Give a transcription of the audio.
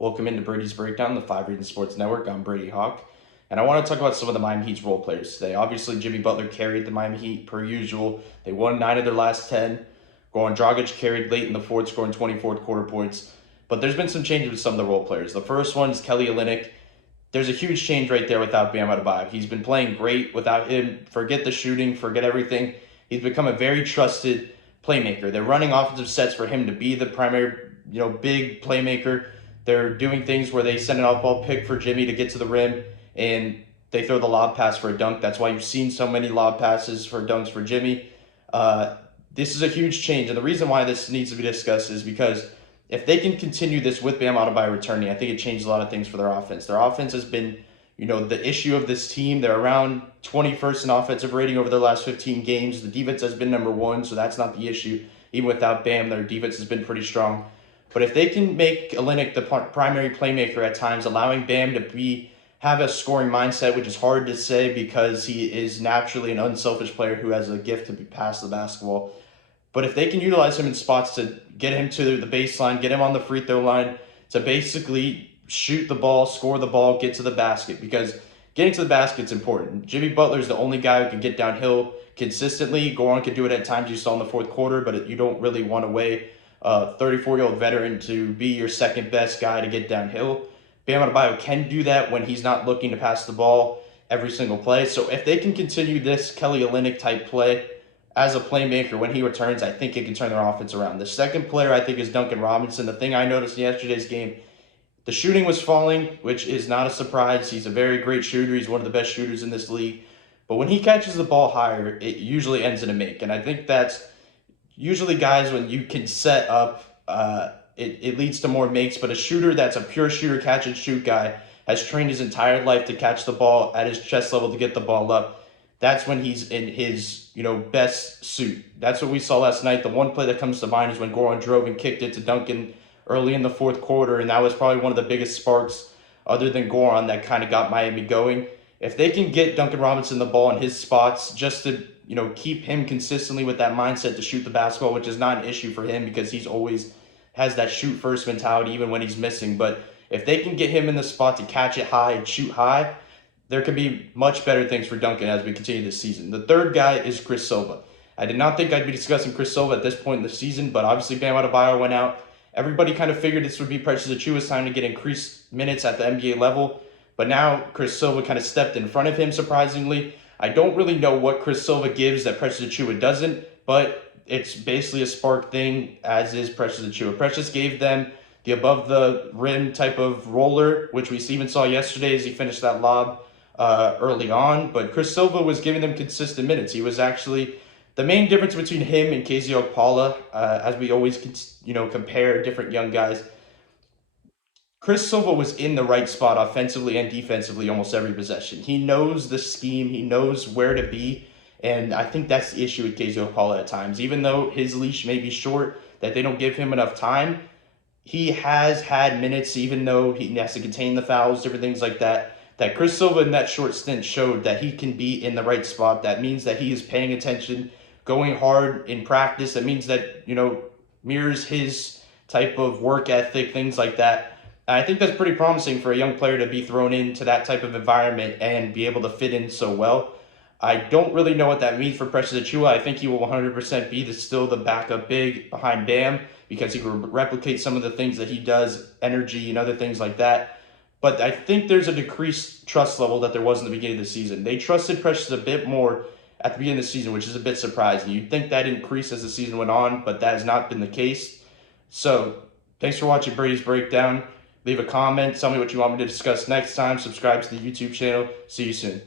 Welcome into Brady's Breakdown, the 5 Reasons Sports Network. I'm Brady Hawk, and I want to talk about some of the Miami Heat's role players today. Obviously, Jimmy Butler carried the Miami Heat per usual. They won 9 of their last 10. Goran Dragic carried late in the fourth, scoring 24 quarter points. But there's been some changes with some of the role players. The first one is Kelly Olynyk. There's a huge change right there without Bam Adebayo. He's been playing great without him. Forget the shooting, forget everything. He's become a very trusted playmaker. They're running offensive sets for him to be the primary, big playmaker. They're doing things where they send an off-ball pick for Jimmy to get to the rim, and they throw the lob pass for a dunk. That's why you've seen so many lob passes for dunks for Jimmy. This is a huge change, and the reason why this needs to be discussed is because if they can continue this with Bam Adebayo returning, I think it changes a lot of things for their offense. Their offense has been, the issue of this team. They're around 21st in offensive rating over their last 15 games. The defense has been number one, so that's not the issue. Even without Bam, their defense has been pretty strong. But if they can make Olynyk the primary playmaker at times, allowing Bam to have a scoring mindset, which is hard to say because he is naturally an unselfish player who has a gift to pass the basketball. But if they can utilize him in spots to get him to the baseline, get him on the free throw line, to basically shoot the ball, score the ball, get to the basket, because getting to the basket is important. Jimmy Butler is the only guy who can get downhill consistently. Goran can do it at times, you saw in the fourth quarter, but you don't really want to weigh a 34-year-old veteran to be your second best guy to get downhill. Bam Adebayo can do that when he's not looking to pass the ball every single play. So if they can continue this Kelly Olynyk type play as a playmaker when he returns, I think it can turn their offense around. The second player I think is Duncan Robinson. The thing I noticed in yesterday's game, the shooting was falling, which is not a surprise. He's a very great shooter. He's one of the best shooters in this league. But when he catches the ball higher, it usually ends in a make. And I think that's usually guys, when you can set up, it leads to more makes. But a shooter that's a pure shooter, catch and shoot guy has trained his entire life to catch the ball at his chest level to get the ball up. That's when he's in his, best suit. That's what we saw last night. The one play that comes to mind is when Goran drove and kicked it to Duncan early in the fourth quarter, and that was probably one of the biggest sparks other than Goran that kind of got Miami going. If they can get Duncan Robinson the ball in his spots just to, keep him consistently with that mindset to shoot the basketball, which is not an issue for him because he's always has that shoot first mentality even when he's missing. But if they can get him in the spot to catch it high and shoot high, there could be much better things for Duncan as we continue this season. The third guy is Chris Silva. I did not think I'd be discussing Chris Silva at this point in the season, but obviously Bam Adebayo went out. Everybody kind of figured this would be Precious Achiuwa's time to get increased minutes at the NBA level, but now Chris Silva kind of stepped in front of him, surprisingly. I don't really know what Chris Silva gives that Precious Achiuwa doesn't, but it's basically a spark thing, as is Precious Achiuwa. Precious gave them the above-the-rim type of roller, which we even saw yesterday as he finished that lob early on, but Chris Silva was giving them consistent minutes. He was actually the main difference between him and KZ Okpala, as we always compare different young guys. Chris Silva was in the right spot offensively and defensively almost every possession. He knows the scheme, he knows where to be, and I think that's the issue with KZ Okpala at times. Even though his leash may be short, that they don't give him enough time, he has had minutes, even though he has to contain the fouls, different things like that. That Chris Silva in that short stint showed that he can be in the right spot. That means that he is paying attention, going hard in practice. That means that, mirrors his type of work ethic, things like that. And I think that's pretty promising for a young player to be thrown into that type of environment and be able to fit in so well. I don't really know what that means for Precious Achiuwa. I think he will 100% be still the backup big behind Bam because he can replicate some of the things that he does, energy and other things like that. But I think there's a decreased trust level that there was in the beginning of the season. They trusted Precious a bit more at the beginning of the season, which is a bit surprising. You'd think that increased as the season went on, but that has not been the case. So, thanks for watching Brady's Breakdown. Leave a comment. Tell me what you want me to discuss next time. Subscribe to the YouTube channel. See you soon.